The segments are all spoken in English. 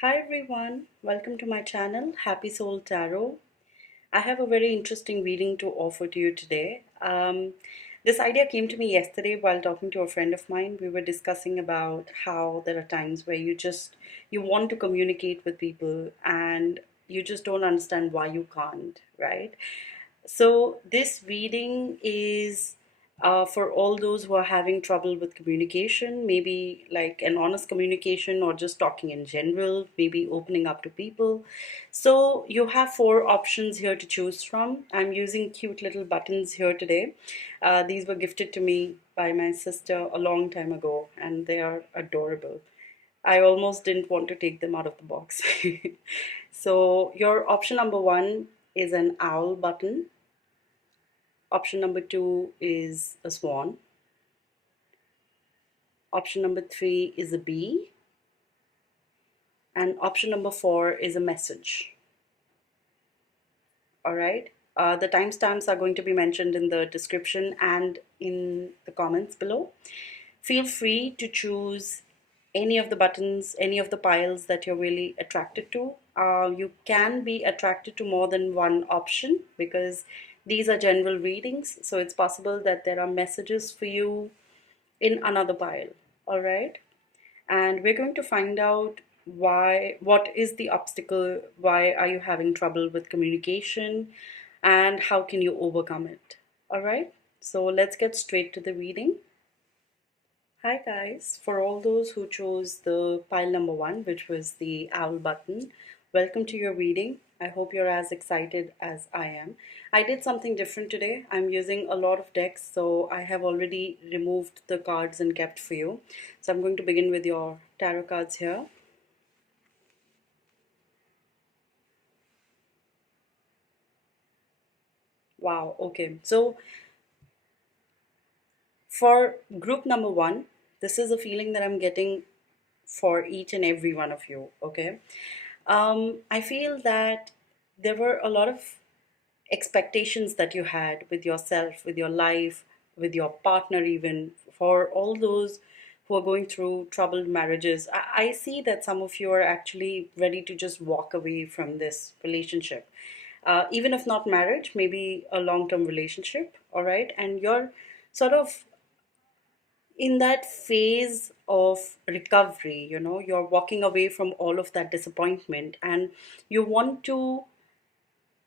Hi everyone, welcome to my channel, Happy Soul Tarot. I have a very interesting reading to offer to you today. This idea came to me yesterday while talking to a friend of mine. We were discussing about how there are times where you want to communicate with people and you just don't understand why you can't, right? So this reading is for all those who are having trouble with communication, maybe like an honest communication or just talking in general, maybe opening up to people. So you have four options here to choose from. I'm using cute little buttons here today. These were gifted to me by my sister a long time ago, and they are adorable. I almost didn't want to take them out of the box. So your option number one is an owl button. Option number two is a swan. Option number three is a bee. And option number four is a message. All right. The timestamps are going to be mentioned in the description and in the comments below. Feel free to choose any of the buttons, any of the piles that you're really attracted to. You can be attracted to more than one option because these are general readings. So it's possible that there are messages for you in another pile. All right. And we're going to find out what is the obstacle, why are you having trouble with communication, and how can you overcome it. All right. So let's get straight to the reading. Hi guys, for all those who chose the pile number one, which was the owl button, welcome to your reading. I hope you're as excited as I am. I did something different today. I'm using a lot of decks, so I have already removed the cards and kept for you. So I'm going to begin with your tarot cards here. Wow, okay. So for group number one, this is a feeling that I'm getting for each and every one of you, okay? I feel that there were a lot of expectations that you had with yourself, with your life, with your partner, even for all those who are going through troubled marriages. I see that some of you are actually ready to just walk away from this relationship. Even if not marriage, maybe a long term relationship, all right? And you're sort of in that phase of recovery, you're walking away from all of that disappointment and you want to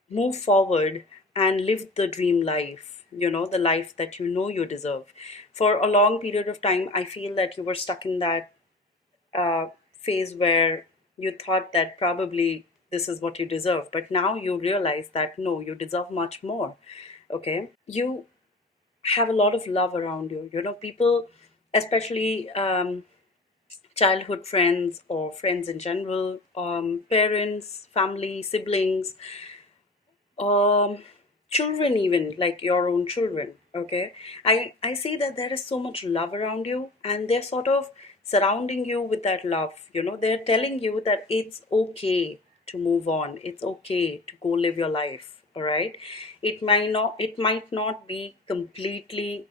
move forward and live the dream life, the life that you deserve. For a long period of time, I feel that you were stuck in that phase where you thought that probably this is what you deserve, but now you realize that no, you deserve much more. Okay, you have a lot of love around you, people, especially childhood friends or friends in general, parents, family, siblings, um, children, even like your own children. Okay, I see that there is so much love around you and they're sort of surrounding you with that love. They're telling you that it's okay to move on, it's okay to go live your life. All right, it might not be completely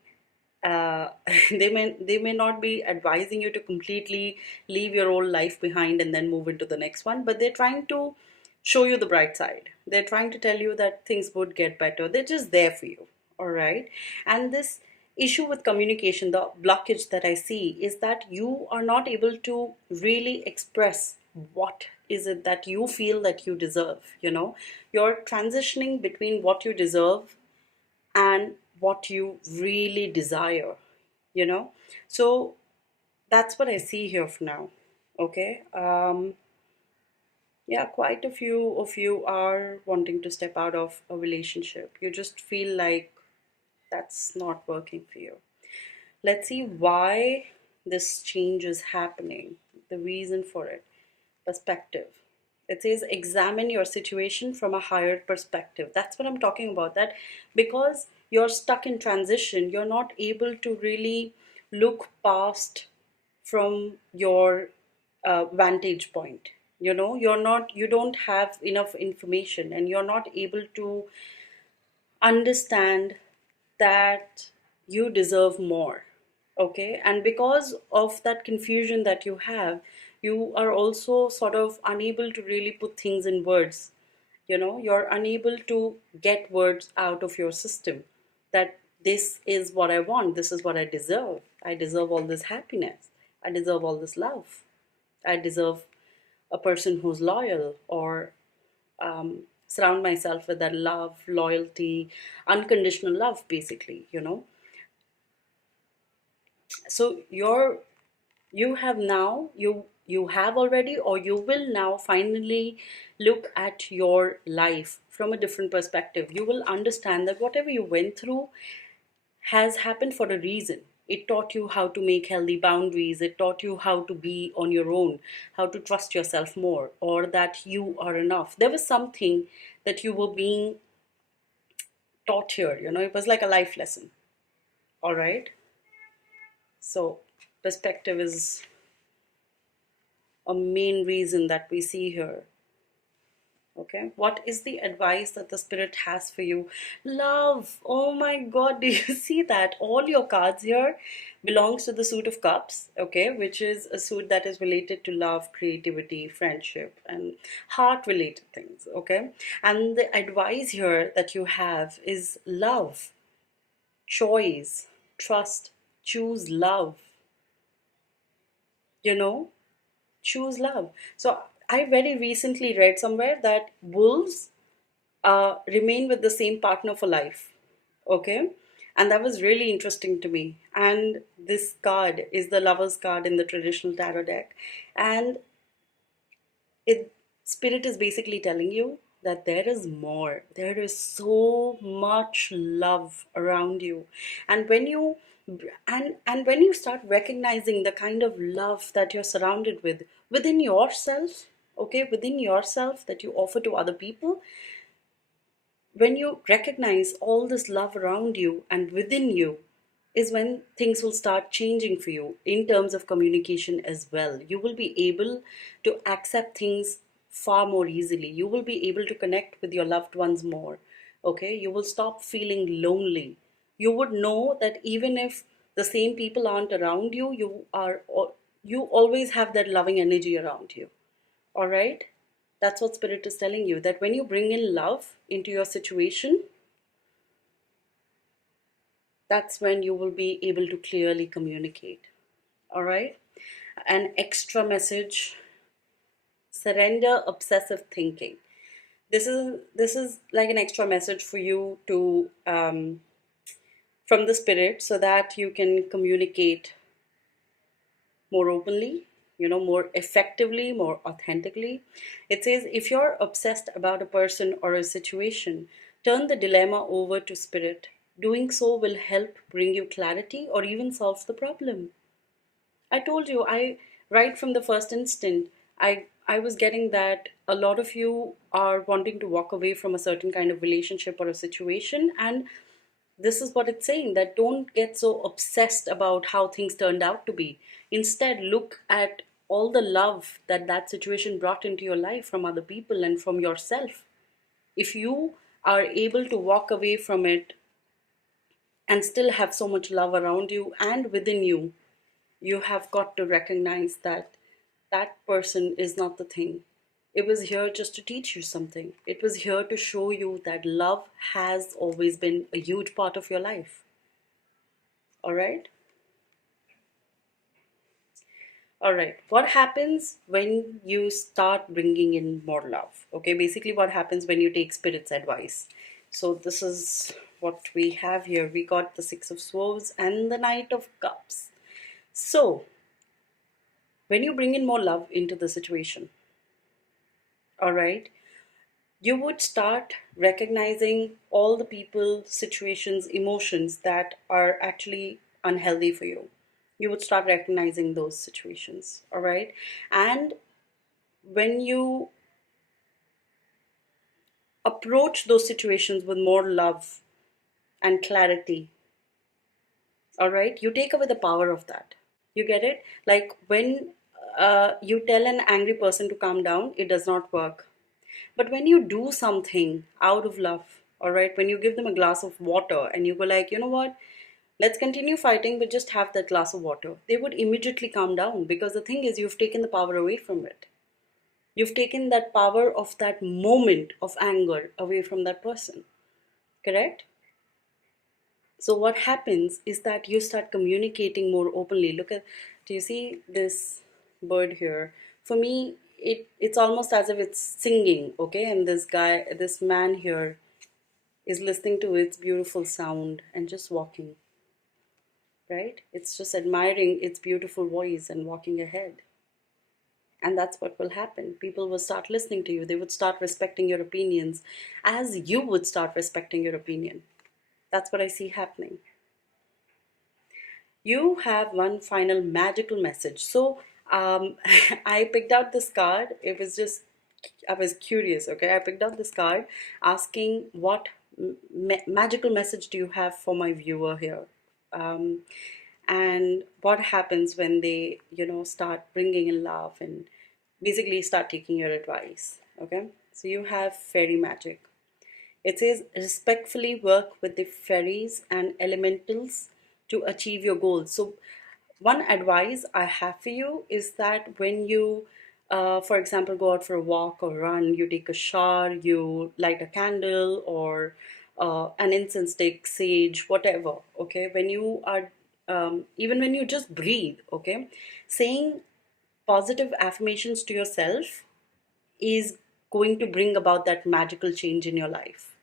uh, they may not be advising you to completely leave your old life behind and then move into the next one, but they're trying to show you the bright side. They're trying to tell you that things would get better. They're just there for you. All right. And this issue with communication, the blockage that I see is that you are not able to really express what is it that you feel that you deserve. You're transitioning between what you deserve and what you really desire, you know so that's what I see here for now. Okay. Yeah, quite a few of you are wanting to step out of a relationship. You just feel like that's not working for you. Let's see why this change is happening, the reason for it. Perspective. It says examine your situation from a higher perspective. That's what I'm talking about. That because you're stuck in transition, you're not able to really look past from your vantage point. You don't have enough information and you're not able to understand that you deserve more. Okay, and because of that confusion that you have, you are also sort of unable to really put things in words. You're unable to get words out of your system that this is what I want, this is what I deserve all this happiness, I deserve all this love, I deserve a person who's loyal, or surround myself with that love, loyalty, unconditional love, basically. So you have already, or you will now finally look at your life from a different perspective. You will understand that whatever you went through has happened for a reason. It taught you how to make healthy boundaries. It taught you how to be on your own, how to trust yourself more, or that you are enough. There was something that you were being taught here. It was like a life lesson. All right. So, perspective is a main reason that we see here. Okay, what is the advice that the spirit has for you? Love. Oh my god, do you see that all your cards here belongs to the suit of cups, okay, which is a suit that is related to love, creativity, friendship, and heart related things, okay? And the advice here that you have is love, choice, trust, choose love, you know choose love. So I very recently read somewhere that wolves remain with the same partner for life. Okay. And that was really interesting to me. And this card is the lover's card in the traditional tarot deck. And it spirit is basically telling you that there is more. There is so much love around you. And when you start recognizing the kind of love that you're surrounded with within yourself, okay, within yourself, that you offer to other people, when you recognize all this love around you and within you, is when things will start changing for you in terms of communication as well. You will be able to accept things far more easily. You will be able to connect with your loved ones more. Okay, you will stop feeling lonely. You would know that even if the same people aren't around you, you always have that loving energy around you. All right? That's what Spirit is telling you, that when you bring in love into your situation, that's when you will be able to clearly communicate. All right? An extra message: surrender obsessive thinking. This is like an extra message for you to from the Spirit, so that you can communicate more openly, more effectively, more authentically. It says, if you're obsessed about a person or a situation, turn the dilemma over to Spirit. Doing so will help bring you clarity or even solve the problem. I told you, right from the first instant, I was getting that a lot of you are wanting to walk away from a certain kind of relationship or a situation, and this is what it's saying, that don't get so obsessed about how things turned out to be. Instead, look at all the love that that situation brought into your life from other people and from yourself. If you are able to walk away from it and still have so much love around you and within you, you have got to recognize that that person is not the thing. It was here just to teach you something. It was here to show you that love has always been a huge part of your life. All right? All right. What happens when you start bringing in more love? Okay, basically, what happens when you take Spirit's advice? So, this is what we have here. We got the Six of Swords and the Knight of Cups. So, when you bring in more love into the situation, all right, you would start recognizing all the people, situations, emotions that are actually unhealthy for you. You would start recognizing those situations, all right? And when you approach those situations with more love and clarity, all right, you take away the power of that. You get it? Like when you tell an angry person to calm down, it does not work. But when you do something out of love, all right, when you give them a glass of water and you go like, you know what? Let's continue fighting, but just have that glass of water. They would immediately calm down, because the thing is, you've taken the power away from it. You've taken that power of that moment of anger away from that person. Correct? So what happens is that you start communicating more openly. Look at, do you see this bird here? For me, it's almost as if it's singing, okay? And this man here is listening to its beautiful sound and just walking, right? It's just admiring its beautiful voice and walking ahead. And that's what will happen. People will start listening to you. They would start respecting your opinions as you would start respecting your opinion. That's what I see happening. You have one final magical message. So, I picked out this card. It was just, I was curious, okay? I picked out this card asking what magical message do you have for my viewer here? Um, and what happens when they, start bringing in love and basically start taking your advice, okay? So, you have fairy magic. It says respectfully work with the fairies and elementals to achieve your goals. So, one advice I have for you is that when you, for example, go out for a walk or run, you take a shower, you light a candle or an incense stick, sage, whatever. Okay, when you are, even when you just breathe, okay, saying positive affirmations to yourself is going to bring about that magical change in your life.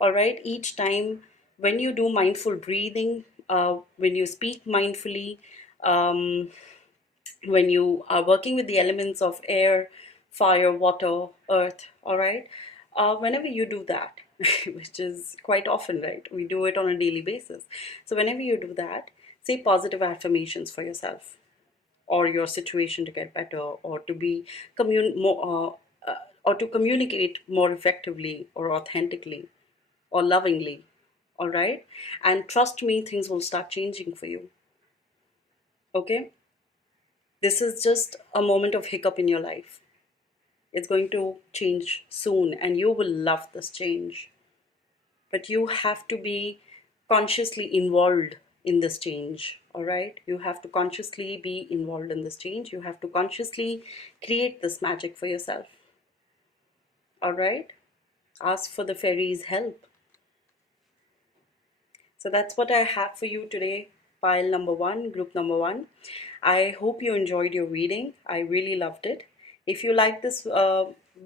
All right, each time when you do mindful breathing, when you speak mindfully, um, when you are working with the elements of air, fire, water, earth, all right, whenever you do that, which is quite often, right, we do it on a daily basis. So whenever you do that, say positive affirmations for yourself or your situation to get better, or to be more or to communicate more effectively or authentically or lovingly. All right, and trust me, things will start changing for you. Okay, this is just a moment of hiccup in your life. It's going to change soon and you will love this change, but you have to be consciously involved in this change. All right, you have to consciously be involved in this change. You have to consciously create this magic for yourself. All right, ask for the fairies help. So that's what I have for you today, pile number one, group number one. I hope you enjoyed your reading. I really loved it. If you like this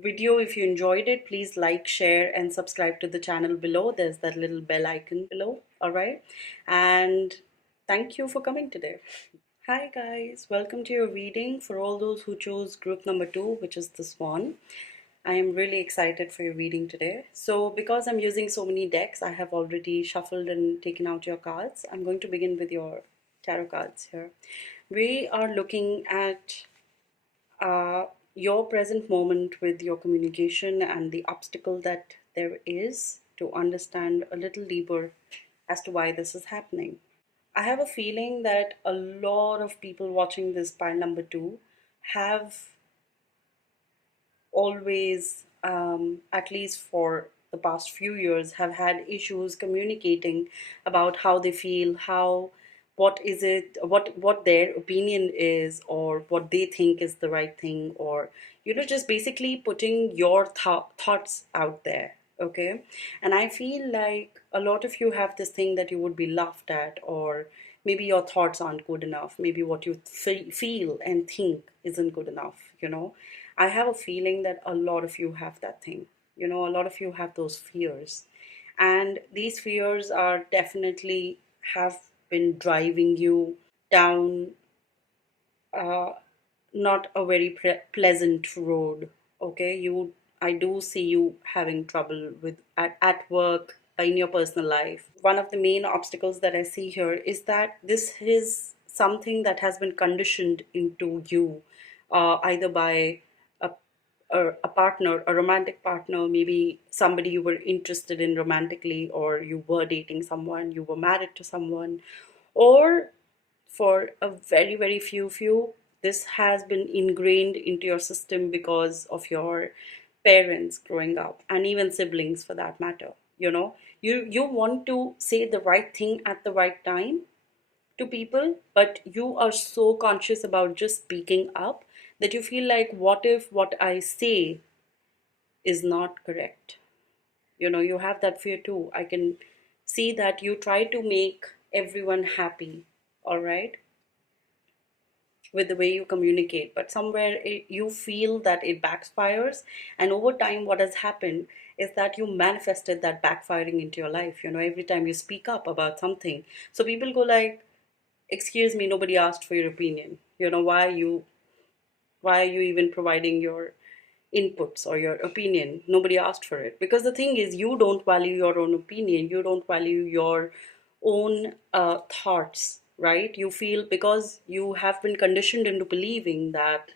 video, if you enjoyed it, please like, share, and subscribe to the channel below. There's that little bell icon below. All right. And thank you for coming today. Hi guys, welcome to your reading for all those who chose group number two, which is the swan. I am really excited for your reading today. So, because I'm using so many decks, I have already shuffled and taken out your cards. I'm going to begin with your tarot cards here. We are looking at uh, your present moment with your communication and the obstacle that there is, to understand a little deeper as to why this is happening. I have a feeling that a lot of people watching this pile number two have always, at least for the past few years, have had issues communicating about how they feel, how, what is it, what their opinion is, or what they think is the right thing, or just basically putting your thoughts out there. Okay, and I feel like a lot of you have this thing that you would be laughed at, or maybe your thoughts aren't good enough, maybe what you feel and think isn't good enough. I have a feeling that a lot of you have that thing. A lot of you have those fears. And these fears are definitely have been driving you down uh, not a very pleasant road. Okay, I do see you having trouble with at work, in your personal life. One of the main obstacles that I see here is that this is something that has been conditioned into you, either by a, a partner, a romantic partner, maybe somebody you were interested in romantically, or you were dating someone, you were married to someone, or for a very, very few, this has been ingrained into your system because of your parents growing up, and even siblings for that matter. You want to say the right thing at the right time to people, but you are so conscious about just speaking up that you feel like, what if what I say is not correct? You have that fear too. I can see that you try to make everyone happy, all right, with the way you communicate, but somewhere you feel that it backfires. And over time, what has happened is that you manifested that backfiring into your life. Every time you speak up about something, so people go like, excuse me, nobody asked for your opinion. Why are you even providing your inputs or your opinion? Nobody asked for it. Because the thing is, you don't value your own opinion, you don't value your own thoughts, right? You feel, because you have been conditioned into believing that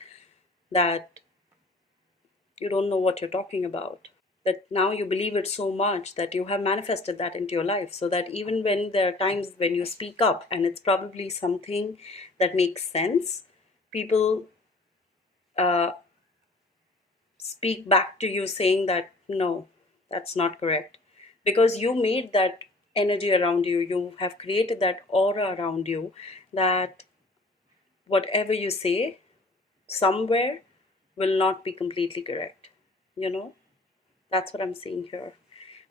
you don't know what you're talking about, that now you believe it so much that you have manifested that into your life, so that even when there are times when you speak up and it's probably something that makes sense, people uh, speak back to you saying that no, that's not correct. Because you made that energy around you, you have created that aura around you, that whatever you say somewhere will not be completely correct. you know that's what I'm seeing here.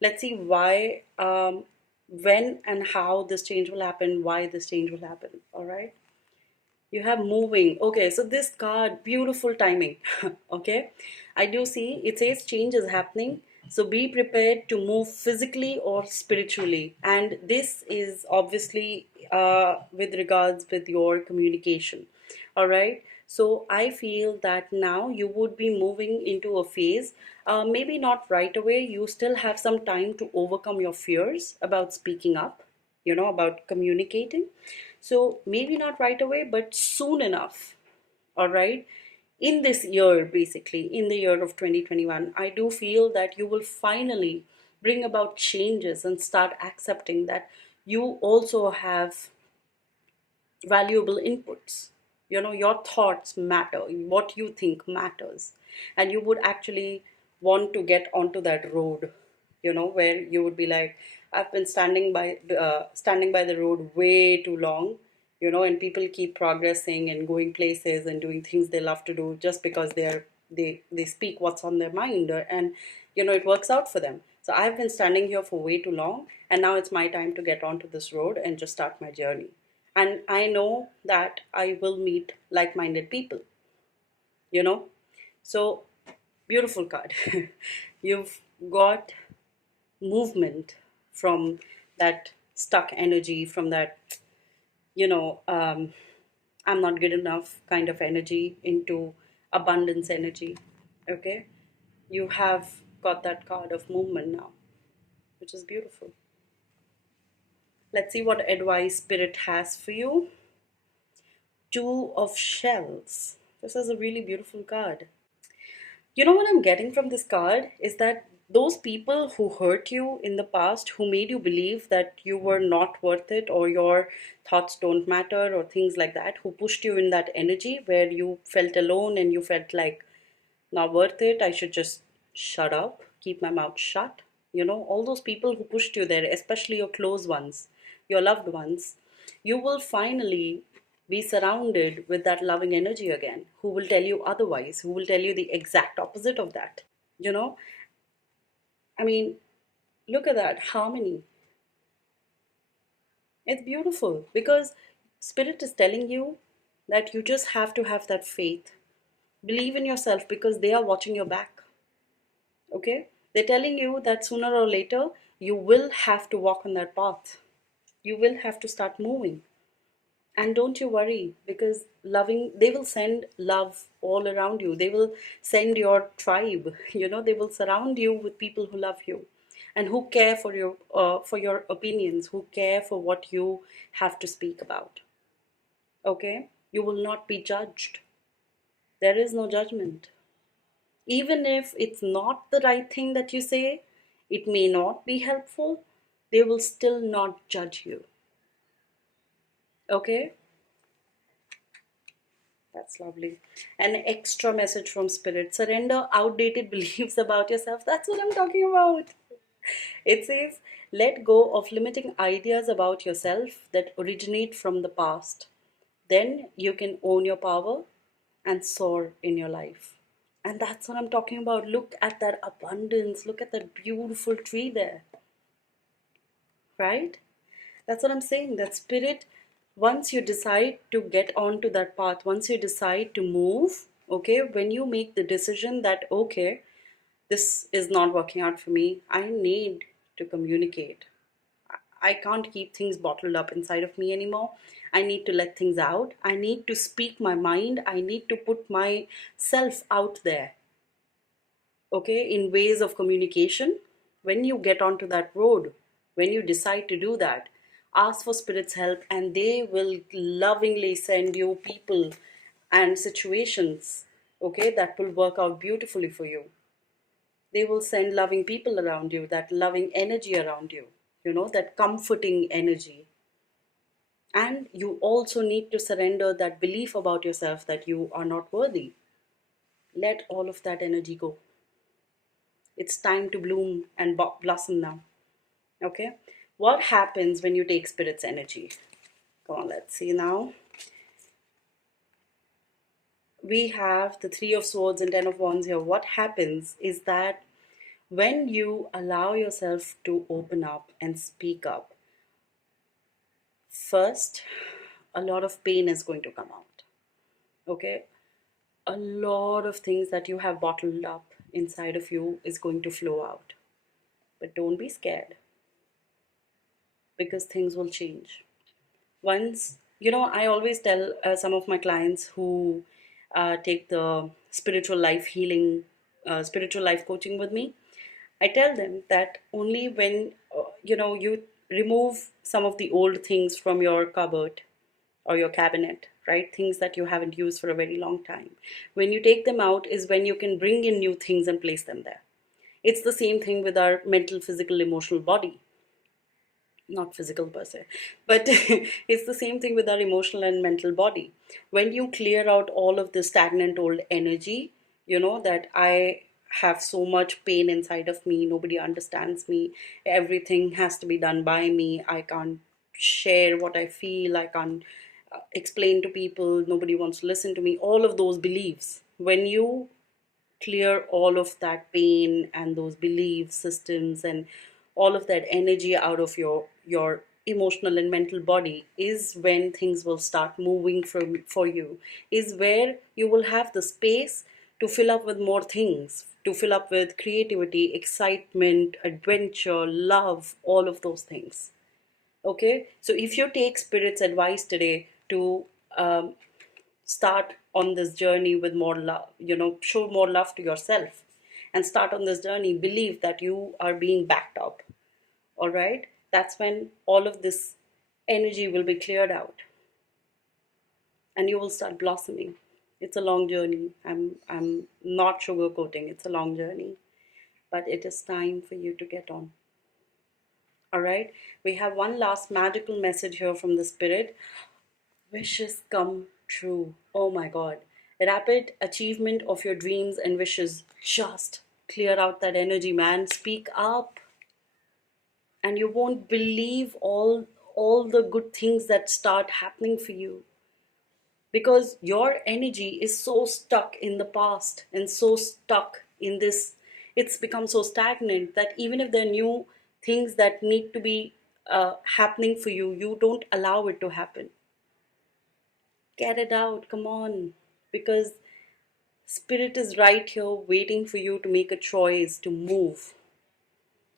Let's see why, when and how this change will happen, why this change will happen. All right. You have moving. Okay, so this card, beautiful timing. Okay, I do see it says change is happening. So be prepared to move physically or spiritually. And this is obviously with regards with your communication. All right. So I feel that now you would be moving into a phase, maybe not right away. You still have some time to overcome your fears about speaking up, about communicating. So maybe not right away, but soon enough. All right. In this year, basically, in the year of 2021, I do feel that you will finally bring about changes and start accepting that you also have valuable inputs. Your thoughts matter, what you think matters. And you would actually want to get onto that road, where you would be like, I've been standing by the road way too long, and people keep progressing and going places and doing things they love to do just because they speak what's on their mind, and it works out for them. So I've been standing here for way too long, and now it's my time to get onto this road and just start my journey. And I know that I will meet like-minded people, you know so beautiful card. You've got movement from that stuck energy, from that, you know I'm not good enough kind of energy, into abundance energy. Okay, you have got that card of movement now, which is beautiful. Let's see what advice spirit has for you. Two of shells. This is a really beautiful card. What I'm getting from this card is that those people who hurt you in the past, who made you believe that you were not worth it, or your thoughts don't matter, or things like that, who pushed you in that energy where you felt alone and you felt like, not worth it, I should just shut up, keep my mouth shut. All those people who pushed you there, especially your close ones, your loved ones, you will finally be surrounded with that loving energy again, who will tell you otherwise, who will tell you the exact opposite of that. You know, I mean, look at that harmony. It's beautiful because Spirit is telling you that you just have to have that faith. Believe in yourself because they are watching your back. Okay? They're telling you that sooner or later you will have to walk on that path. You will have to start moving. And don't you worry, because they will send love all around you. They will send your tribe. They will surround you with people who love you and who care for your opinions, who care for what you have to speak about. Okay? You will not be judged. There is no judgment. Even if it's not the right thing that you say, it may not be helpful, they will still not judge you. Okay? That's lovely. An extra message from Spirit. Surrender outdated beliefs about yourself. That's what I'm talking about. It says, Let go of limiting ideas about yourself that originate from the past. Then you can own your power and soar in your life. And that's what I'm talking about. Look at that abundance. Look at that beautiful tree there, right? That's what I'm saying. That spirit, once you decide to get onto that path, once you decide to move, okay, when you make the decision that, okay, this is not working out for me, I need to communicate. I can't keep things bottled up inside of me anymore. I need to let things out. I need to speak my mind. I need to put myself out there, okay, in ways of communication. When you get onto that road, when you decide to do that, ask for spirit's help, and they will lovingly send you people and situations, okay, that will work out beautifully for you. They will send loving people around you, that loving energy around you, that comforting energy. And you also need to surrender that belief about yourself that you are not worthy. Let all of that energy go. It's time to bloom and blossom now. Okay? What happens when you take spirit's energy? Come on, let's see now. We have the Three of Swords and Ten of Wands here. What happens is that when you allow yourself to open up and speak up, first, a lot of pain is going to come out. Okay? A lot of things that you have bottled up inside of you is going to flow out. But don't be scared, because things will change. Once, I always tell some of my clients who take the spiritual life coaching with me, I tell them that only when, you remove some of the old things from your cupboard or your cabinet, right? Things that you haven't used for a very long time. When you take them out is when you can bring in new things and place them there. It's the same thing with our mental, physical, emotional body. Not physical per se, but it's the same thing with our emotional and mental body. When you clear out all of the stagnant old energy, that I have so much pain inside of me, nobody understands me, everything has to be done by me, I can't share what I feel, I can't explain to people, nobody wants to listen to me, all of those beliefs, when you clear all of that pain and those belief systems and all of that energy out of your emotional and mental body, is when things will start moving for you, is where you will have the space to fill up with more things, to fill up with creativity, excitement, adventure, love, all of those things. Okay, so if you take spirit's advice today to um, start on this journey with more love, show more love to yourself and start on this journey, believe that you are being backed up. All right, that's when all of this energy will be cleared out and you will start blossoming. It's a long journey. I'm not sugarcoating, it's a long journey, but it is time for you to get on. All right, we have one last magical message here from the spirit. Wishes come true. Oh my God. Rapid achievement of your dreams and wishes. Just clear out that energy, man. Speak up. And you won't believe all the good things that start happening for you. Because your energy is so stuck in the past and so stuck in this. It's become so stagnant that even if there are new things that need to be happening for you, you don't allow it to happen. Get it out, come on. Because spirit is right here waiting for you to make a choice to move.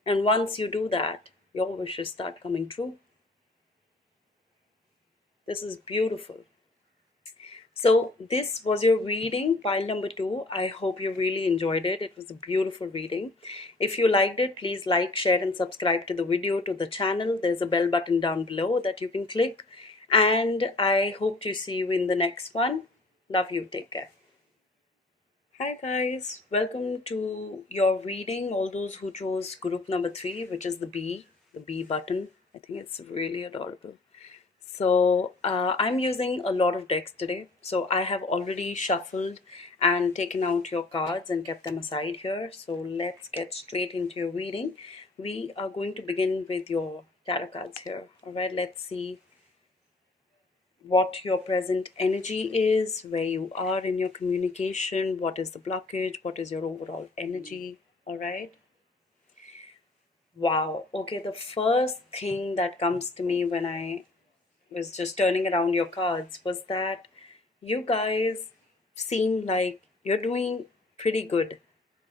And once you do that, your wishes start coming true. This is beautiful. So this was your reading, pile number 2. I hope you really enjoyed it. It was a beautiful reading. If you liked it, please like, share and subscribe to the video, to the channel. There's a bell button down below that you can click. And I hope to see you in the next one. Love you. Take care. Hi guys, welcome to your reading. All those who chose group number 3, which is the B button. I think it's really adorable. So I'm using a lot of decks today. So I have already shuffled and taken out your cards and kept them aside here. So let's get straight into your reading. we are going to begin with your tarot cards here. All right, let's see what your present energy is, where you are in your communication, what is the blockage, what is your overall energy. All right. Wow. Okay, the first thing that comes to me when I was just turning around your cards was that you guys seem like you're doing pretty good,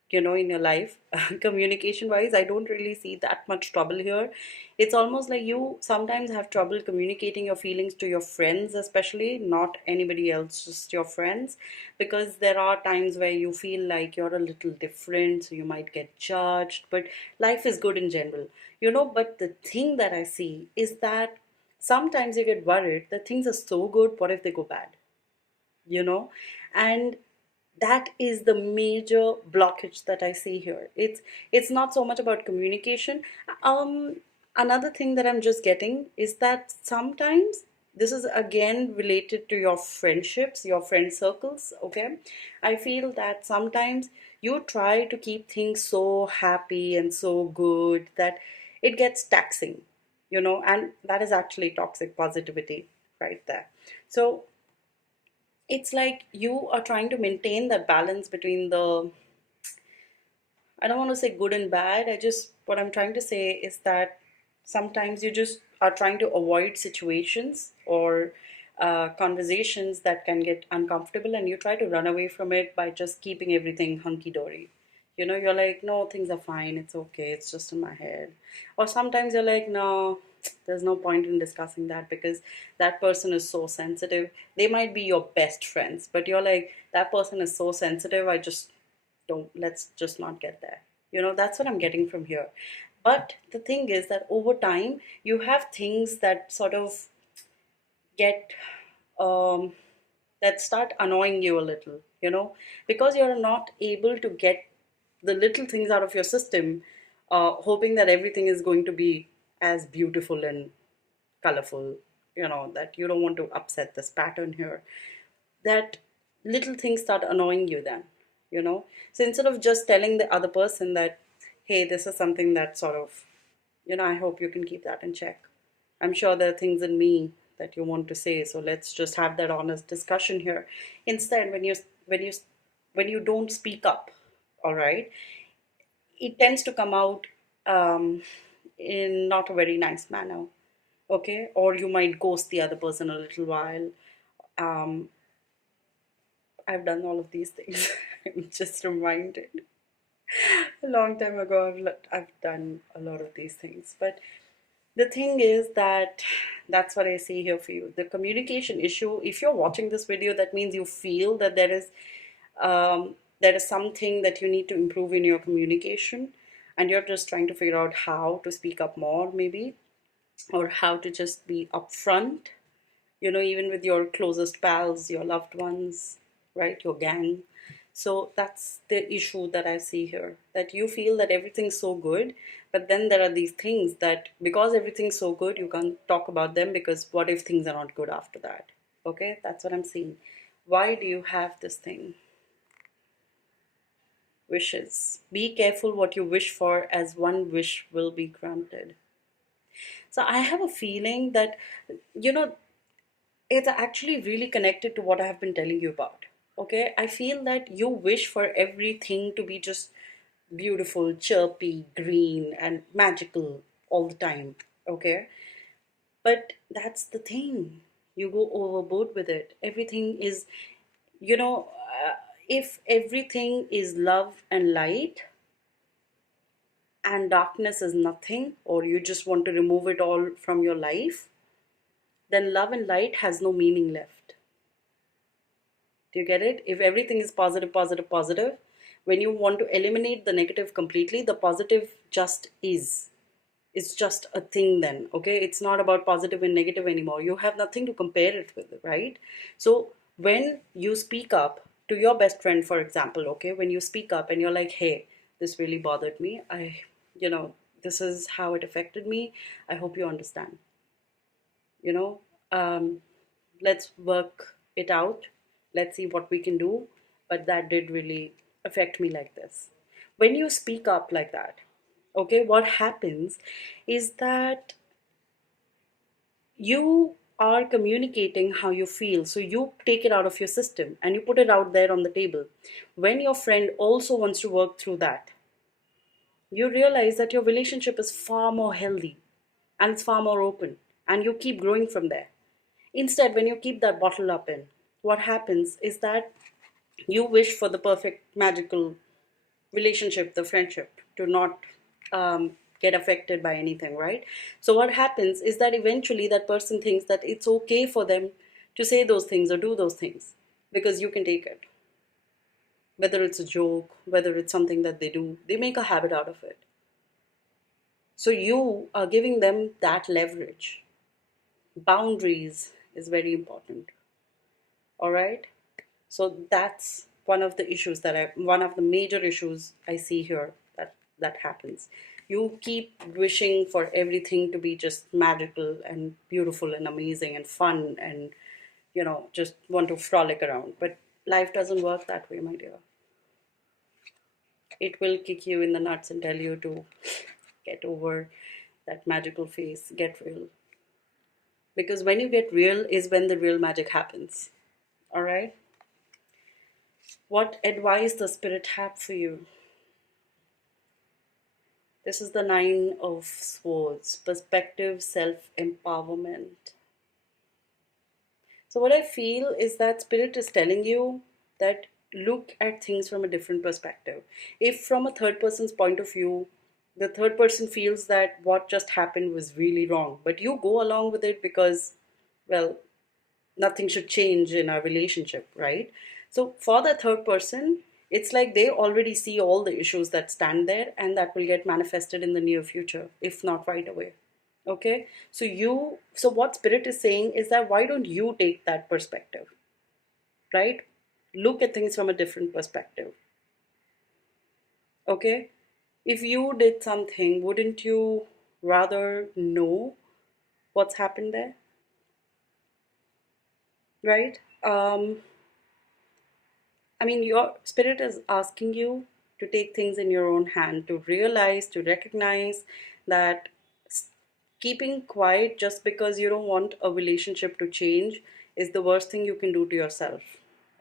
in your life. Communication wise, I don't really see that much trouble here. It's almost like you sometimes have trouble communicating your feelings to your friends, especially not anybody else, just your friends, because there are times where you feel like you're a little different, so you might get judged. But life is good in general, but the thing that I see is that sometimes you get worried that things are so good, what if they go bad? you know and that is the major blockage that I see here. It's not so much about communication. Another thing that I'm just getting is that sometimes this is again related to your friendships, your friend circles. Okay, I feel that sometimes you try to keep things so happy and so good that it gets taxing, and that is actually toxic positivity right there. So it's like you are trying to maintain that balance between the, I don't want to say good and bad. What I'm trying to say is that sometimes you just are trying to avoid situations or conversations that can get uncomfortable, and you try to run away from it by just keeping everything hunky dory. You're like, no, things are fine, it's okay, it's just in my head. Or sometimes you're like, no, there's no point in discussing that because that person is so sensitive. They might be your best friends, but you're like, that person is so sensitive, I just don't, let's just not get there. That's what I'm getting from here. But the thing is that over time you have things that sort of get um, that start annoying you a little, because you're not able to get the little things out of your system, hoping that everything is going to be as beautiful and colorful, that you don't want to upset this pattern here, that little things start annoying you then, so instead of just telling the other person that, hey, this is something that sort of, I hope you can keep that in check. I'm sure there are things in me that you want to say, so let's just have that honest discussion here. Instead, when you when you don't speak up, all right, it tends to come out in not a very nice manner. Okay, or you might ghost the other person a little while. um, I've done all of these things. I'm just reminded. A long time ago, I've done a lot of these things. But the thing is that that's what I see here for you. The communication issue, if you're watching this video, that means you feel that there is something that you need to improve in your communication, and you're just trying to figure out how to speak up more, maybe, or how to just be upfront, even with your closest pals, your loved ones, right? Your gang. So that's the issue that I see here, that you feel that everything's so good, but then there are these things that because everything's so good, you can't talk about them because what if things are not good after that? Okay, that's what I'm seeing. Why do you have this thing? Wishes. Be careful what you wish for, as one wish will be granted. So I have a feeling that, you know, it's actually really connected to what I have been telling you about. Okay, I feel that you wish for everything to be just beautiful, chirpy, green, and magical all the time. Okay, but that's the thing. You go overboard with it. Everything is, you know, uh, if everything is love and light and darkness is nothing, or you just want to remove it all from your life, then love and light has no meaning left. Do you get it? If everything is positive, positive, positive, when you want to eliminate the negative completely, the positive just is. It's just a thing then, okay? It's not about positive and negative anymore. You have nothing to compare it with, right? So when you speak up to your best friend, for example, okay, when you speak up and you're like, hey, this really bothered me. This is how it affected me. I hope you understand. You know, um, let's work it out, let's see what we can do, but that did really affect me like this. When you speak up like that, Okay, what happens is that you are communicating how you feel, so you take it out of your system and you put it out there on the table. When your friend also wants to work through that, you realize that your relationship is far more healthy and it's far more open, and you keep growing from there. Instead, when you keep that bottle up in, what happens is that you wish for the perfect magical relationship, the friendship, to not get affected by anything, right? So what happens is that eventually that person thinks that it's okay for them to say those things or do those things because you can take it. Whether it's a joke, whether it's something that they do, they make a habit out of it. So you are giving them that leverage. Boundaries is very important. All right. So that's one of the major issues I see here that happens. You keep wishing for everything to be just magical and beautiful and amazing and fun and, just want to frolic around. But life doesn't work that way, my dear. It will kick you in the nuts and tell you to get over that magical phase, get real. Because when you get real is when the real magic happens. All right? What advice the spirit have for you? This is the Nine of Swords, perspective, self empowerment. So, what I feel is that Spirit is telling you that look at things from a different perspective. If, from a third person's point of view, the third person feels that what just happened was really wrong, but you go along with it because, well, nothing should change in our relationship, right? So for the third person, it's like they already see all the issues that stand there and that will get manifested in the near future, if not right away. Okay? So what spirit is saying is that why don't you take that perspective, right? Look at things from a different perspective. Okay? If you did something, wouldn't you rather know what's happened there? Right? I mean, your spirit is asking you to take things in your own hand, to realize, to recognize that keeping quiet just because you don't want a relationship to change is the worst thing you can do to yourself.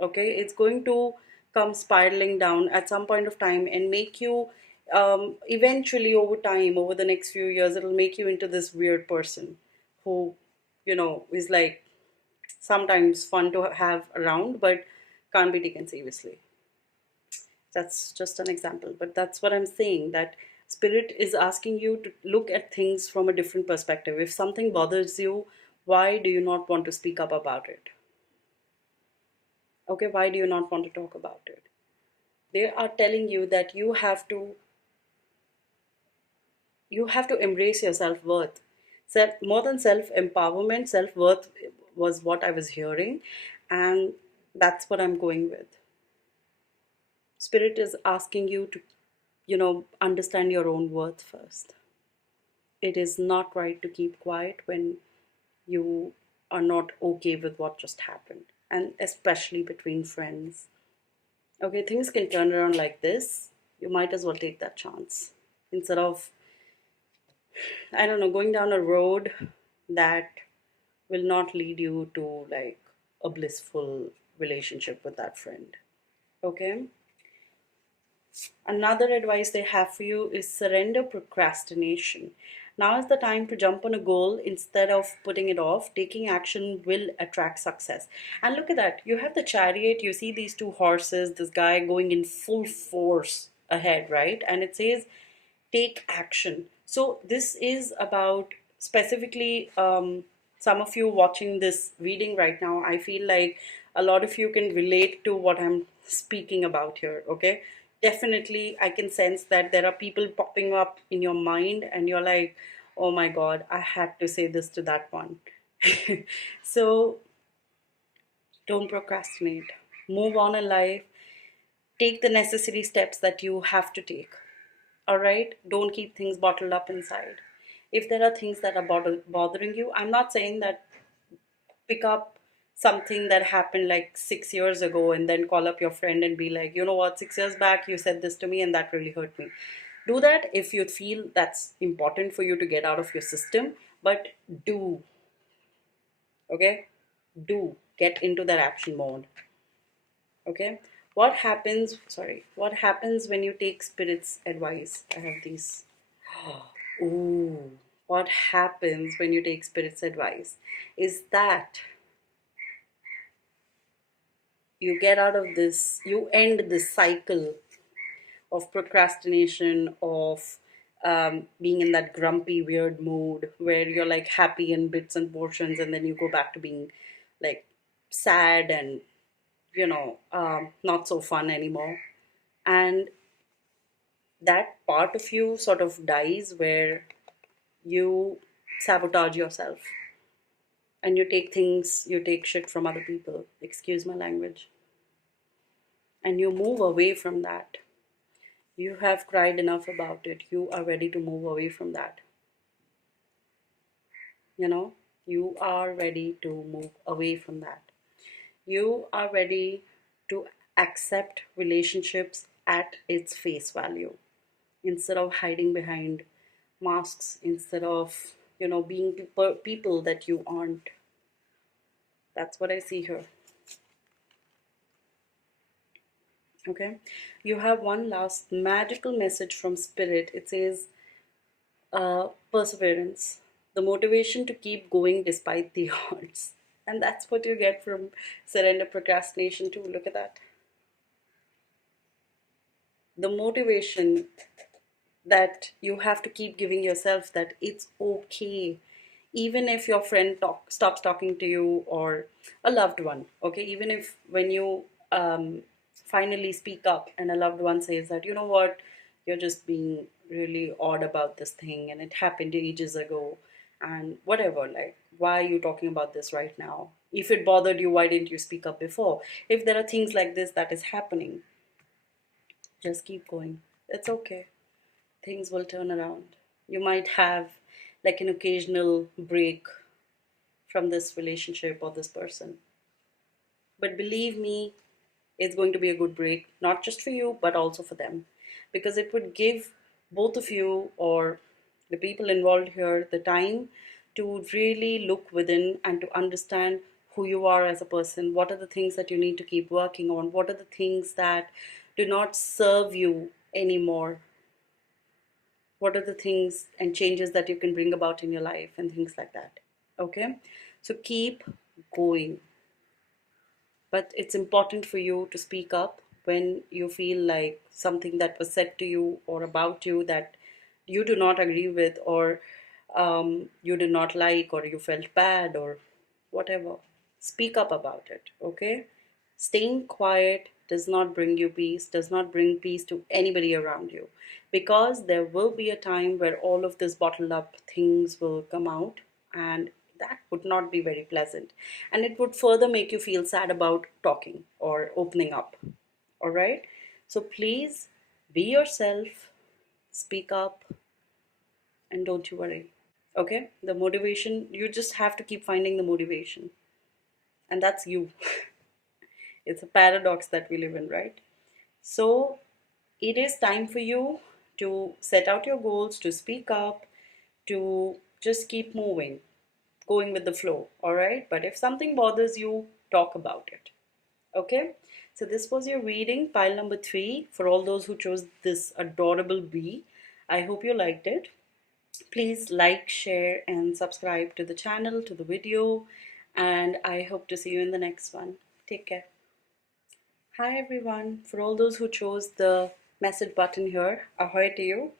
Okay? It's going to come spiraling down at some point of time and make you, eventually, over time, over the next few years, it'll make you into this weird person who, is like sometimes fun to have around, but can't be taken seriously. That's just an example, but that's what I'm saying, that spirit is asking you to look at things from a different perspective. If something bothers you, why do you not want to speak up about it? Okay, why do you not want to talk about it? They are telling you that you have to embrace your self-worth. More than self-empowerment, self-worth was what I was hearing, and that's what I'm going with. Spirit is asking you to, understand your own worth first. It is not right to keep quiet when you are not okay with what just happened, and especially between friends. Okay, things can turn around like this. You might as well take that chance instead of, I don't know, going down a road that will not lead you to like a blissful relationship with that friend. Okay? Another advice they have for you is surrender procrastination. Now is the time to jump on a goal instead of putting it off. Taking action will attract success. And look at that. You have the chariot, you see these two horses, this guy going in full force ahead, right? And it says, take action. So this is about specifically, some of you watching this reading right now, I feel like a lot of you can relate to what I'm speaking about here. Okay, definitely I can sense that there are people popping up in your mind and you're like, oh my god, I had to say this to that one. So don't procrastinate, move on in life, take the necessary steps that you have to take. All right, don't keep things bottled up inside. If there are things that are bothering you, I'm not saying that pick up something that happened like 6 years ago and then call up your friend and be like, you know what, 6 years back you said this to me and that really hurt me. Do that if you feel that's important for you to get out of your system, but do, okay? Do get into that action mode, okay? What happens when you take spirit's advice? I have these. Ooh, what happens when you take spirit's advice is that you get out of this, you end this cycle of procrastination, of being in that grumpy, weird mood where you're like happy in bits and portions, and then you go back to being like sad and, not so fun anymore. And that part of you sort of dies where you sabotage yourself and you take shit from other people, excuse my language, and you move away from that. You have cried enough about it. You are ready to move away from that. You know, you are ready to move away from that. You are ready to accept relationships at its face value instead of hiding behind masks, instead of, being people that you aren't. That's what I see here. Okay. You have one last magical message from Spirit. It says, perseverance, the motivation to keep going despite the odds. And that's what you get from surrender procrastination too. Look at that. The motivation that you have to keep giving yourself, that it's okay even if your friend stops talking to you, or a loved one, okay? Even if when you finally speak up and a loved one says that, you know what, you're just being really odd about this thing and it happened ages ago and whatever, like, why are you talking about this right now? If it bothered you, why didn't you speak up before? If there are things like this that is happening, just keep going. It's okay, things will turn around. You might have like an occasional break from this relationship or this person. But believe me, it's going to be a good break, not just for you, but also for them. Because it would give both of you, or the people involved here, the time to really look within and to understand who you are as a person. What are the things that you need to keep working on? What are the things that do not serve you anymore? What are the things and changes that you can bring about in your life and things like that? Okay, so keep going, but it's important for you to speak up when you feel like something that was said to you or about you that you do not agree with, or you did not like, or you felt bad, or whatever. Speak up about it, okay? Staying quiet does not bring you peace, does not bring peace to anybody around you, because there will be a time where all of this bottled up things will come out, and that would not be very pleasant, and it would further make you feel sad about talking or opening up. All right, so please be yourself, speak up, and don't you worry. Okay, the motivation, you just have to keep finding the motivation, and that's you. It's a paradox that we live in, right? So it is time for you to set out your goals, to speak up, to just keep moving, going with the flow, all right? But if something bothers you, talk about it, okay? So this was your reading, pile number 3, for all those who chose this adorable bee. I hope you liked it. Please like, share, and subscribe to the channel, to the video, and I hope to see you in the next one. Take care. Hi everyone. For all those who chose the message button here, ahoy to you.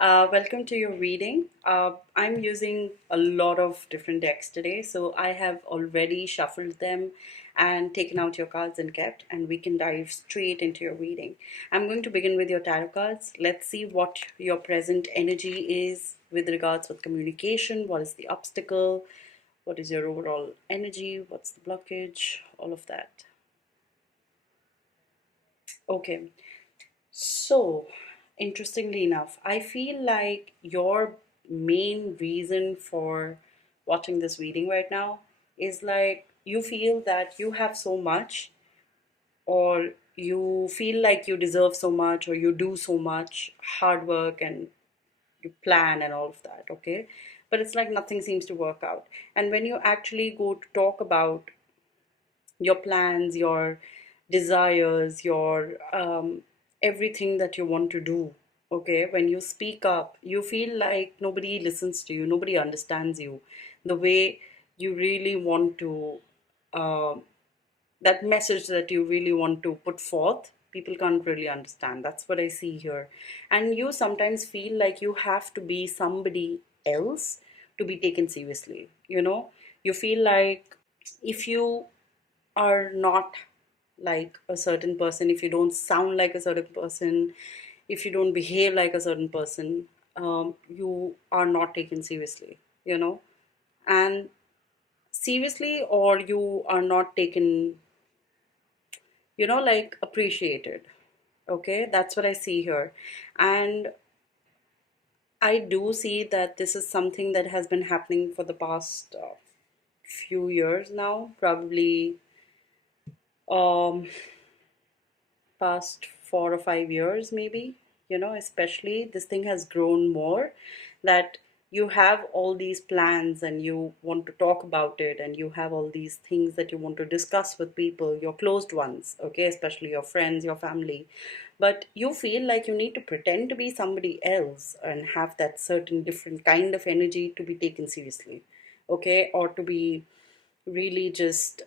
Welcome to your reading. I'm using a lot of different decks today, so I have already shuffled them and taken out your cards and kept, and we can dive straight into your reading. I'm going to begin with your tarot cards. Let's see what your present energy is with regards with communication. What is the obstacle? What is your overall energy? What's the blockage? All of that. Okay, so interestingly enough, I feel like your main reason for watching this reading right now is like you feel that you have so much, or you feel like you deserve so much, or you do so much hard work and you plan and all of that, okay? But it's like nothing seems to work out. And when you actually go to talk about your plans, your desires, your everything that you want to do, okay, when you speak up, you feel like nobody listens to you, nobody understands you the way you really want to. um that message that you really want to put forth, people can't really understand. That's what I see here. And you sometimes feel like you have to be somebody else to be taken seriously, you know? You feel like if you are not like a certain person, if you don't sound like a certain person, if you don't behave like a certain person, you are not taken seriously, you know? And seriously, or you are not taken, like appreciated. Okay, that's what I see here. And I do see that this is something that has been happening for the past few years now, probably um, past 4 or 5 years, maybe, especially this thing has grown more, that you have all these plans and you want to talk about it, and you have all these things that you want to discuss with people, your closed ones, okay, especially your friends, your family. But you feel like you need to pretend to be somebody else and have that certain different kind of energy to be taken seriously, okay, or to be really just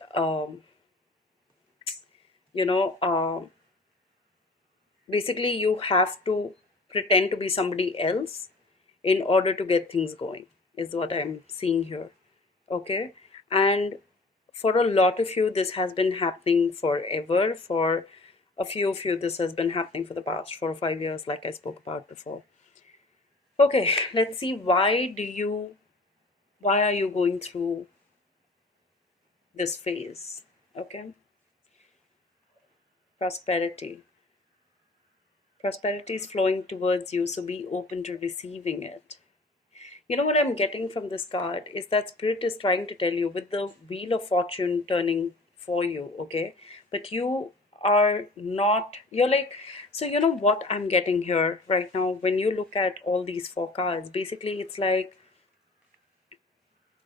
you know basically you have to pretend to be somebody else in order to get things going, is what I'm seeing here, okay? And for a lot of you this has been happening forever. For a few of you this has been happening for the past 4 or 5 years, like I spoke about before. Okay, let's see, why are you going through this phase? Okay, prosperity. Prosperity is flowing towards you, so be open to receiving it. You know what I'm getting from this card is that Spirit is trying to tell you, with the Wheel of Fortune turning for you, okay? But you are not, you're like, so you know what I'm getting here right now when you look at all these four cards, basically it's like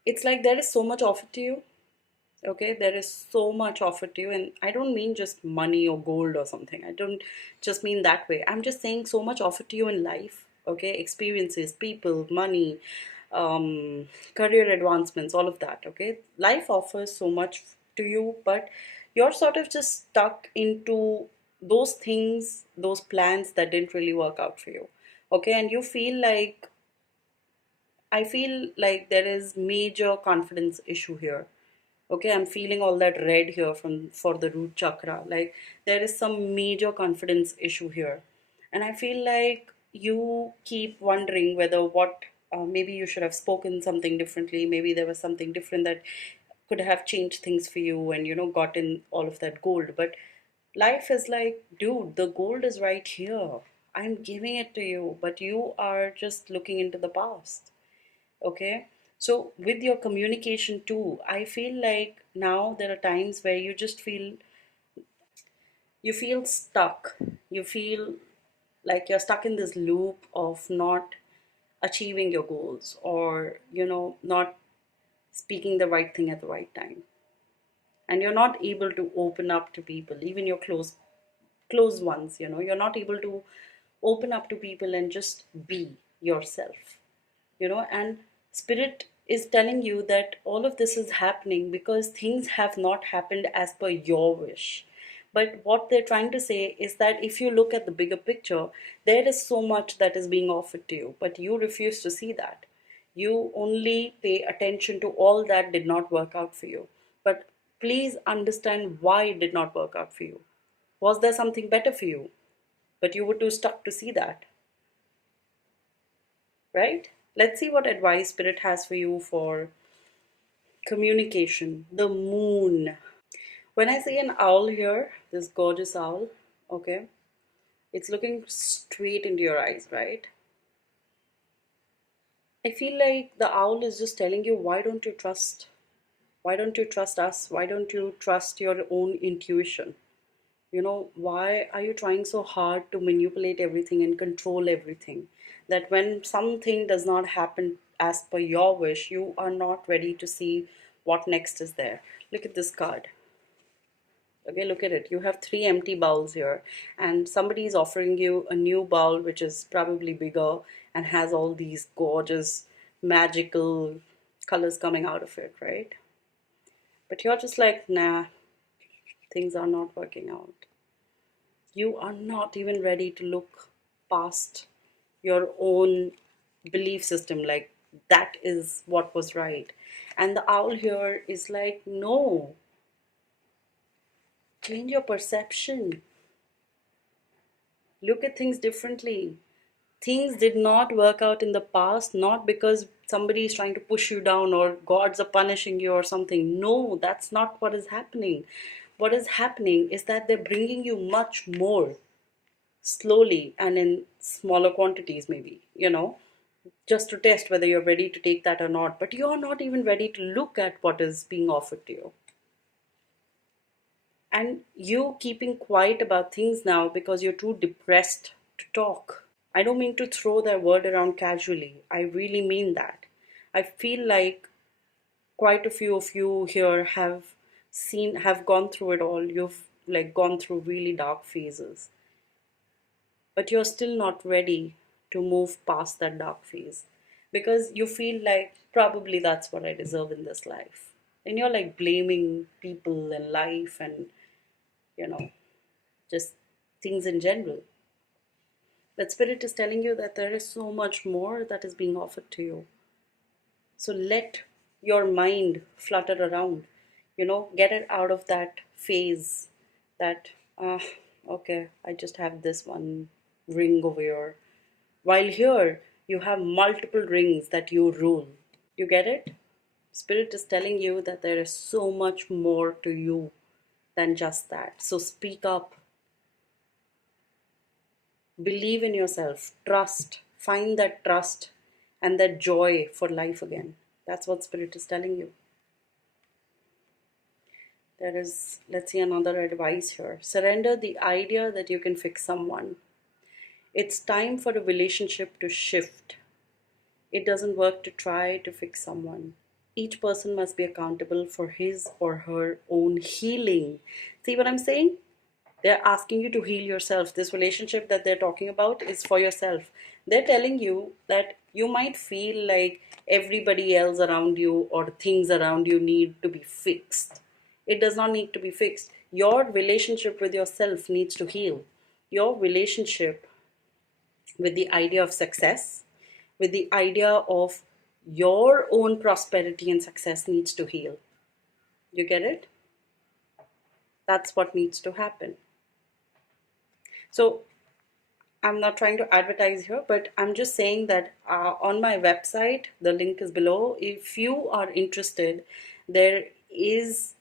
there is so much offered to you, okay? There is so much offered to you, and I don't mean just money or gold or something. I don't just mean that way. I'm just saying so much offered to you in life, okay? Experiences, people, money, career advancements, all of that, okay? Life offers so much to you, but you're sort of just stuck into those things, those plans that didn't really work out for you, okay? And you feel like, I feel like there is major confidence issue here. Okay, I'm feeling all that red here from for the root chakra. Like there is some major confidence issue here. And I feel like you keep wondering whether maybe you should have spoken something differently. Maybe there was something different that could have changed things for you and, gotten all of that gold. But life is like, dude, the gold is right here. I'm giving it to you, but you are just looking into the past. Okay, so with your communication too, I feel like now there are times where you feel stuck. You feel like you're stuck in this loop of not achieving your goals, or not speaking the right thing at the right time, and you're not able to open up to people, even your close ones. You're not able to open up to people and just be yourself. And Spirit is telling you that all of this is happening because things have not happened as per your wish. But what they're trying to say is that if you look at the bigger picture, there is so much that is being offered to you, but you refuse to see that. You only pay attention to all that did not work out for you. But please understand why it did not work out for you. Was there something better for you? But you were too stuck to see that, right? Let's see what advice Spirit has for you for communication. The moon. When I see an owl here, this gorgeous owl, okay, it's looking straight into your eyes, right? I feel like the owl is just telling you, why don't you trust? Why don't you trust us? Why don't you trust your own intuition? Why are you trying so hard to manipulate everything and control everything? That when something does not happen as per your wish, you are not ready to see what next is there. Look at this card. Okay, look at it. You have three empty bowls here, and somebody is offering you a new bowl which is probably bigger and has all these gorgeous, magical colors coming out of it, right? But you're just like, nah, things are not working out. You are not even ready to look past your own belief system, like that is what was right. And the owl here is like, no, change your perception, look at things differently. Things did not work out in the past, not because somebody is trying to push you down or gods are punishing you or something. No, that's not what is happening. What is happening is that they're bringing you much more slowly and in smaller quantities, maybe, just to test whether you're ready to take that or not. But you're not even ready to look at what is being offered to you. And you keeping quiet about things now because you're too depressed to talk. I don't mean to throw that word around casually. I really mean that. I feel like quite a few of you here have gone through it all. You've like gone through really dark phases, but you're still not ready to move past that dark phase because you feel like probably that's what I deserve in this life. And you're like blaming people and life and, you know, just things in general. But Spirit is telling you that there is so much more that is being offered to you. So let your mind flutter around, get it out of that phase that, ah, okay, I just have this one ring over here. While here, you have multiple rings that you rule. You get it? Spirit is telling you that there is so much more to you than just that. So speak up, believe in yourself, trust, find that trust and that joy for life again. That's what Spirit is telling you. There is, let's see, another advice here. Surrender the idea that you can fix someone. It's time for a relationship to shift. It doesn't work to try to fix someone. Each person must be accountable for his or her own healing. See what I'm saying? They're asking you to heal yourself. This relationship that they're talking about is for yourself. They're telling you that you might feel like everybody else around you or things around you need to be fixed. It does not need to be fixed. Your relationship with yourself needs to heal. Your relationship with the idea of success, with the idea of your own prosperity and success needs to heal. You get it? That's what needs to happen. So I'm not trying to advertise here, but I'm just saying that on my website, the link is below. If you are interested, there is,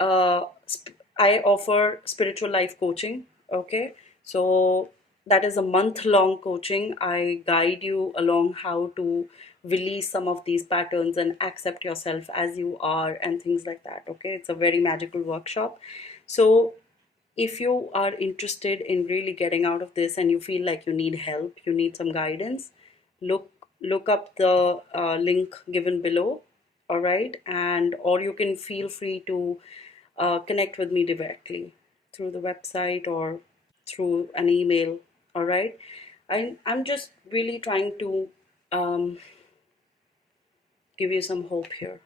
I offer spiritual life coaching. Okay. So that is a month-long coaching. I guide you along how to release some of these patterns and accept yourself as you are and things like that. Okay. It's a very magical workshop. So if you are interested in really getting out of this and you feel like you need help, you need some guidance, look up the link given below. All right, and or you can feel free to connect with me directly through the website or through an email. All right, I'm just really trying to um, give you some hope here.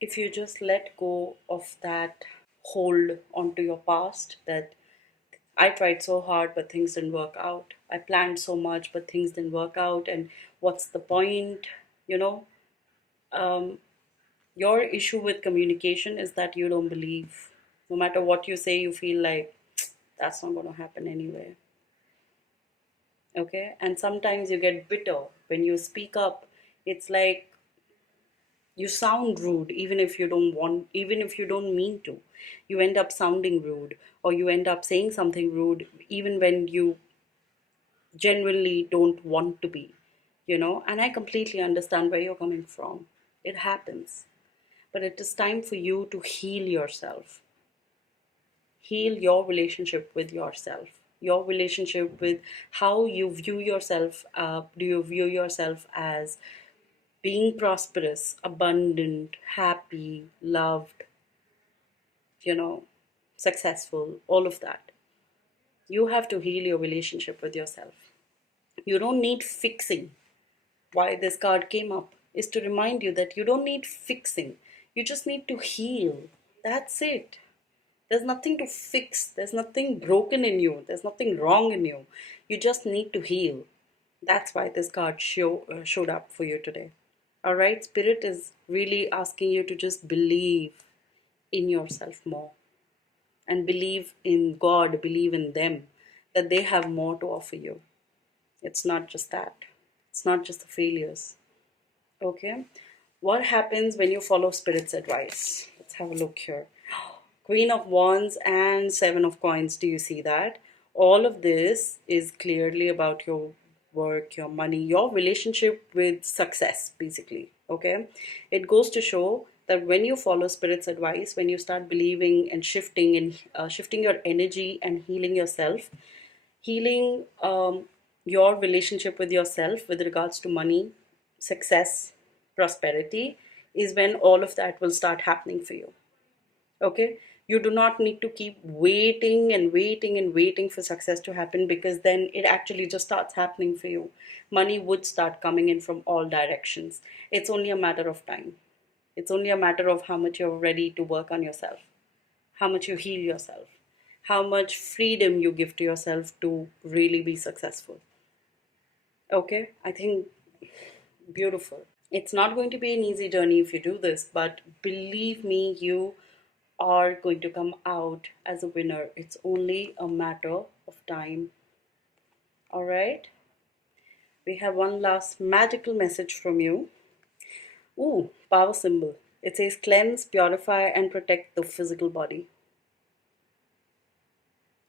If you just let go of that hold onto your past, that I tried so hard, but things didn't work out. I planned so much, but things didn't work out. And what's the point? You know, um, your issue with communication is that you don't believe. No matter what you say, you feel like that's not going to happen anyway. Okay. And sometimes you get bitter when you speak up. It's like you sound rude even if you don't want, even if you don't mean to. You end up sounding rude, or you end up saying something rude even when you genuinely don't want to be, and I completely understand where you're coming from. It happens, but it is time for you to heal yourself. Heal your relationship with yourself, your relationship with how you view yourself. Do you view yourself as being prosperous, abundant, happy, loved, you know, successful, all of that? You have to heal your relationship with yourself. You don't need fixing. Why this card came up is to remind you that you don't need fixing. You just need to heal. That's it. There's nothing to fix. There's nothing broken in you. There's nothing wrong in you. You just need to heal. That's why this card showed up for you today. All right, Spirit is really asking you to just believe in yourself more and believe in God, believe in them, that they have more to offer you. It's not just that, it's not just the failures. Okay, what happens when you follow Spirit's advice? Let's have a look here. Queen of Wands and Seven of Coins. Do you see that? All of this is clearly about your work, your money, your relationship with success, basically. Okay? It goes to show that when you follow Spirit's advice, when you start believing and shifting your energy and healing yourself, healing your relationship with yourself with regards to money, success, prosperity, is when all of that will start happening for you. Okay, you do not need to keep waiting and waiting and waiting for success to happen, because then it actually just starts happening for you. Money would start coming in from all directions. It's only a matter of time. It's only a matter of how much you're ready to work on yourself, how much you heal yourself, how much freedom you give to yourself to really be successful. Okay, I think beautiful. It's not going to be an easy journey if you do this, but believe me, you are going to come out as a winner. It's only a matter of time. All right. We have one last magical message from you. Ooh, power symbol. It says cleanse, purify, and protect the physical body.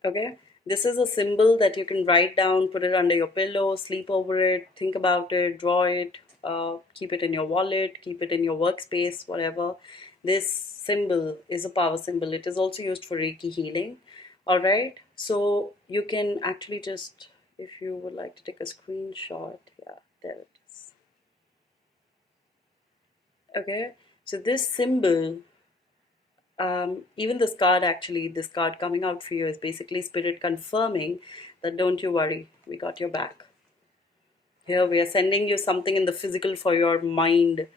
Okay. This is a symbol that you can write down, put it under your pillow, sleep over it, think about it, draw it, keep it in your wallet, keep it in your workspace, whatever. This symbol is a power symbol. It is also used for Reiki healing. All right. So you can actually just, if you would like to take a screenshot, yeah, there it is. Okay. So this symbol, even this card, actually, this card coming out for you is basically Spirit confirming that don't you worry, we got your back. Here we are sending you something in the physical for your mind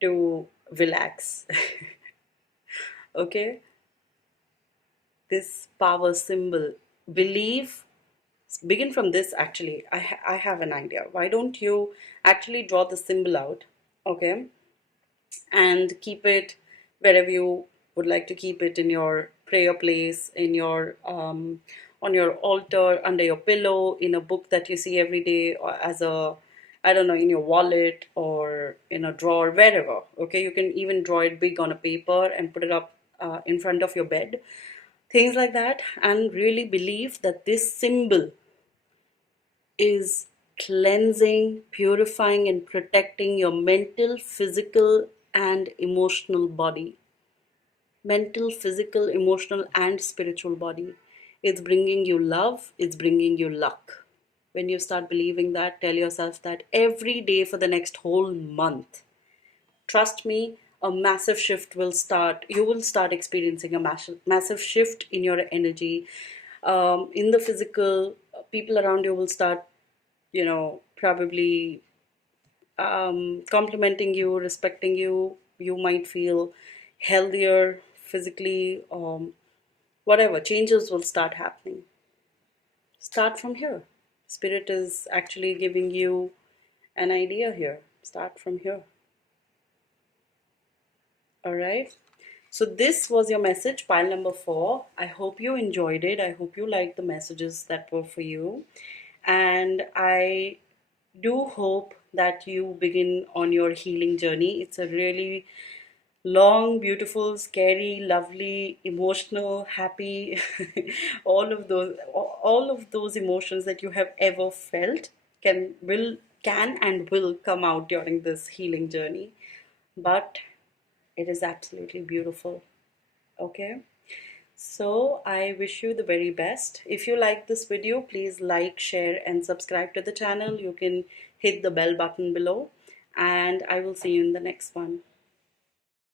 to relax. Okay, this power symbol, believe, begin from this. Actually, I have an idea. Why don't you actually draw the symbol out, okay, and keep it wherever you would like to keep it, in your prayer place, in your on your altar, under your pillow, in a book that you see every day, or as a, I don't know, in your wallet or in a drawer, wherever. Okay, you can even draw it big on a paper and put it up in front of your bed, things like that, and really believe that this symbol is cleansing, purifying, and protecting your mental, physical, and emotional body. Mental, physical, emotional, and spiritual body. It's bringing you love, it's bringing you luck. When you start believing that, tell yourself that every day for the next whole month. Trust me, a massive shift will start. You will start experiencing a massive shift in your energy. In the physical, people around you will start, probably complimenting you, respecting you. You might feel healthier physically. Whatever changes will start happening. Start from here. Spirit is actually giving you an idea here. Start from here. All right. So this was your message, pile number 4. I hope you enjoyed it. I hope you liked the messages that were for you. And I do hope that you begin on your healing journey. It's a really long, beautiful, scary, lovely, emotional, happy, all of those emotions that you have ever felt can and will come out during this healing journey. But it is absolutely beautiful. Okay? So I wish you the very best. If you like this video, please like, share, and subscribe to the channel. You can hit the bell button below, and I will see you in the next one.